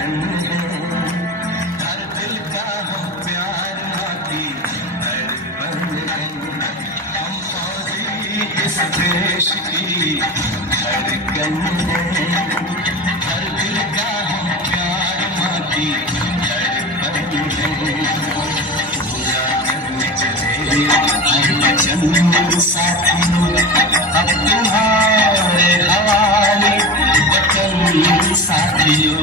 धड़कन है, हर दिल का हम प्यार माटी धड़कन है, हम फौजी इस देश की धड़कन है, हर दिल का हम प्यार माटी धड़कन है। चंद साथियों अब तुम्हारे हवाले वतन साथियों।